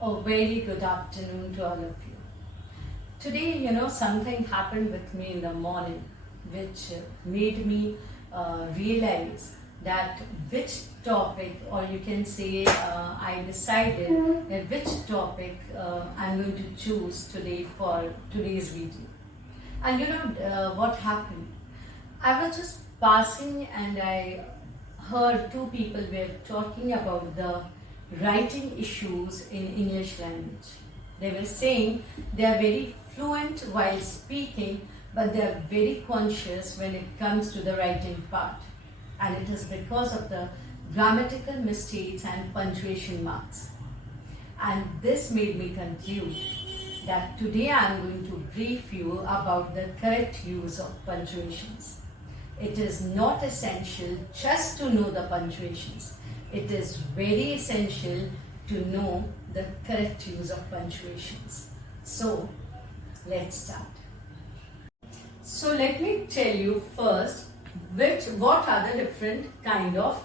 Oh, very good afternoon to all of you. Today, something happened with me in the morning which made me realize that which topic, or you can say, I decided that which topic I'm going to choose today for today's video. And what happened? I was just passing and I heard two people were talking about the writing issues in English language. They were saying they are very fluent while speaking, but they are very conscious when it comes to the writing part. And it is because of the grammatical mistakes and punctuation marks. And this made me conclude that today I am going to brief you about the correct use of punctuations. It is not essential just to know the punctuations. It is very essential to know the correct use of punctuations. So, let's start. So, let me tell you first what are the different kind of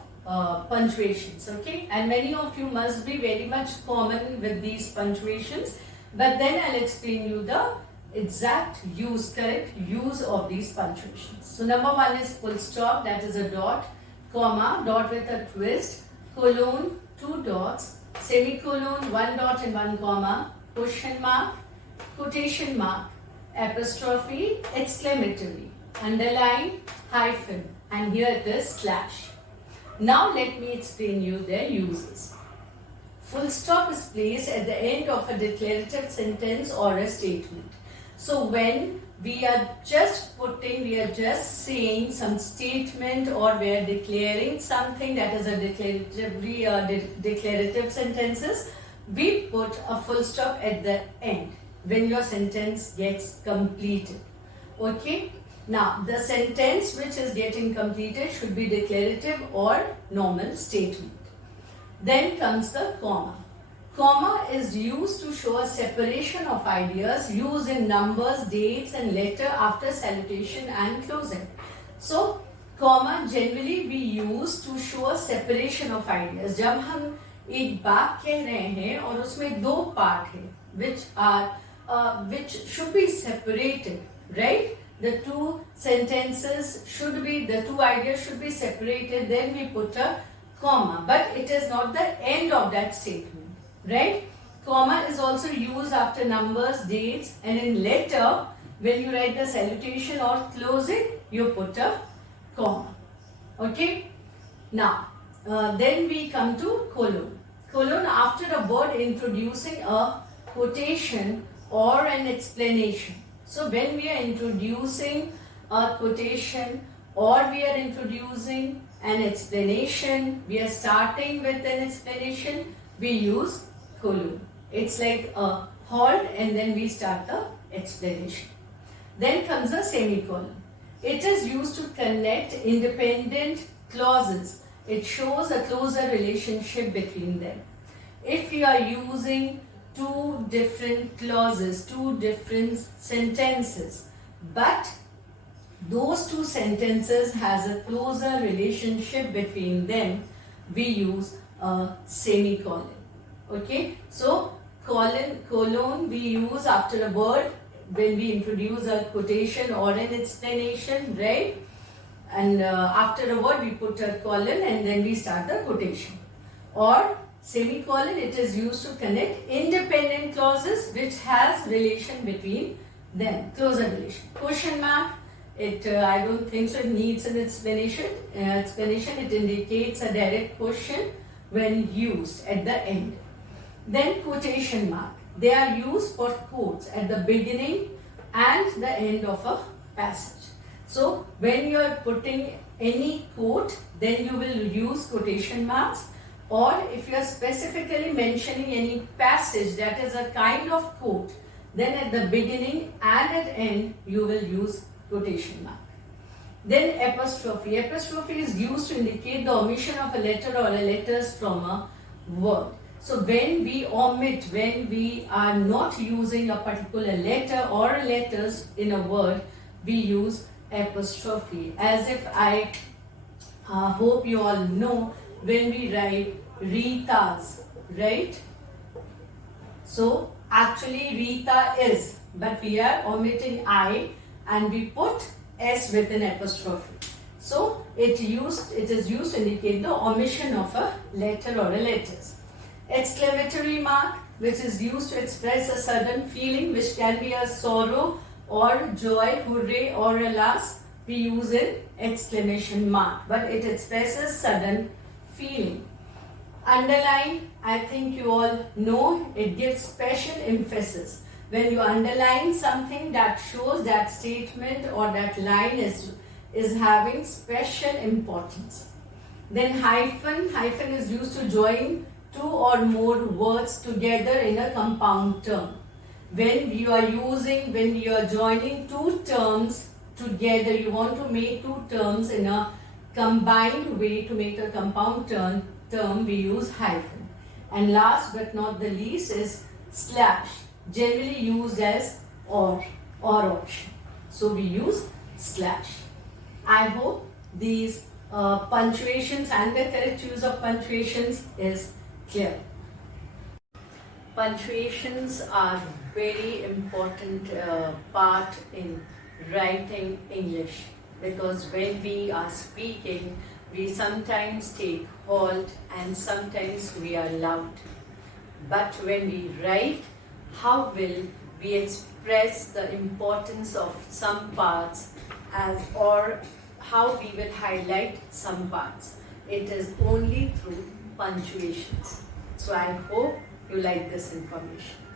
punctuations, okay? And many of you must be very much common with these punctuations, but then I'll explain you the exact correct use of these punctuations. So, number one is full stop, that is a dot, comma, dot with a twist, colon, two dots, semicolon, one dot and one comma, question mark, quotation mark, apostrophe, exclamatory, underline, hyphen, and here it is slash. Now let me explain you their uses. Full stop is placed at the end of a declarative sentence or a statement. So when we are just saying some statement, or we are declaring something that is a declarative sentences, we put a full stop at the end when your sentence gets completed. Okay? Now, the sentence which is getting completed should be declarative or normal statement. Then comes the comma. Comma is used to show a separation of ideas, used in numbers, dates and letter after salutation and closing. So, comma generally we use to show a separation of ideas. जब हम एक बात कह रहे हैं और उसमें दो पार्ट हैं which should be separated, right? The two ideas should be separated, then we put a comma, but it is not the end of that statement. Right? Comma is also used after numbers, dates, and in letter, when you write the salutation or closing, you put a comma. Okay? Now, then we come to colon. Colon after a word introducing a quotation or an explanation. So, when we are introducing a quotation or we are introducing an explanation, we are starting with an explanation, we use colon. It's like a halt and then we start the explanation. Then comes a semicolon. It is used to connect independent clauses. It shows a closer relationship between them. If you are using two different clauses, two different sentences, but those two sentences has a closer relationship between them, we use a semicolon. Okay, so colon we use after a word when we introduce a quotation or an explanation, right? And after a word we put a colon and then we start the quotation. Or semicolon, it is used to connect independent clauses which has relation between them, closer relation. Question mark, I don't think so it needs an explanation. It indicates a direct question when used at the end. Then quotation mark. They are used for quotes at the beginning and the end of a passage. So when you are putting any quote, then you will use quotation marks, or if you are specifically mentioning any passage that is a kind of quote, then at the beginning and at end you will use quotation mark. Then apostrophe. Apostrophe is used to indicate the omission of a letter or a letters from a word. So when we omit, when we are not using a particular letter or letters in a word, we use apostrophe. As if I Hope you all know when we write Rita's, right? So actually Rita is, but we are omitting I and we put S with an apostrophe. So it is used to indicate the omission of a letter or a letters. Exclamatory mark, which is used to express a sudden feeling, which can be a sorrow or joy, hooray or alas. We use an exclamation mark, but it expresses sudden feeling. Underline, I think you all know, it gives special emphasis. When you underline something, that shows that statement or that line is having special importance. Then hyphen is used to join two or more words together in a compound term. When you are joining two terms together, you want to make two terms in a combined way to make a compound term, we use hyphen. And last but not the least is slash, generally used as or option. So we use slash. I hope these punctuations and the correct use of punctuations is clear. Punctuations are very important part in writing English, because when we are speaking, we sometimes take halt and sometimes we are loud. But when we write, how will we express the importance of some parts or how we will highlight some parts? It is only through punctuations. So I hope you like this information.